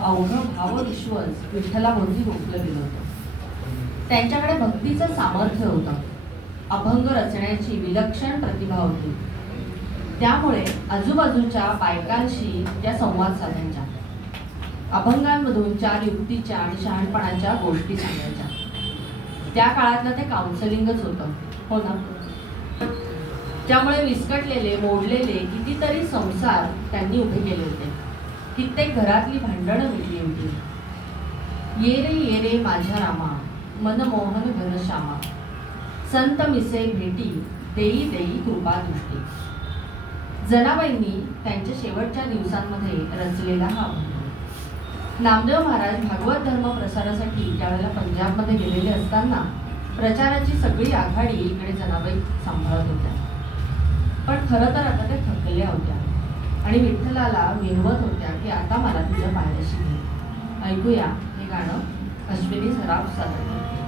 अवघं भावविश्वच विठ्ठलाभोवती रोखलं गेलं होतं. त्यांच्याकडे भक्तीचं सामर्थ्य होतं. अभंग रचण्याची विलक्षण प्रतिभा होती. त्यामुळे आजूबाजूच्या बायकांशी त्या संवाद साधायच्या. अभंगांमधून 4 युक्तीच्या आणि शहाणपणाच्या गोष्टी सांगायच्या. त्या काळातलं ते काउन्सिलिंगच होतं, हो ना. त्यामुळे विस्कटलेले मोडलेले कितीतरी संसार त्यांनी उभे केले होते. कित्येक घरातली भांडणं मिटली होती. ये रे माझ्या रामा, मनमोहन घनश्यामा, संत मिसे भेटी, देई देई कृपा दृष्टी. जनाबाईंनी त्यांच्या शेवटच्या दिवसांमध्ये रचलेला हा अभंग. नामदेव महाराज भागवत धर्म प्रसारासाठी त्यावेळेला पंजाबमध्ये गेलेले असताना प्रचाराची सगळी आघाडी इकडे जनाबाई सांभाळत होत्या. पण खरं तर आता त्या थकल्या होत्या आणि विठ्ठलाला विनवत होत्या की आता मला तुझ्या पायाशी घे. ऐकूया हे गाणं अश्विनी सराफ सादर करते.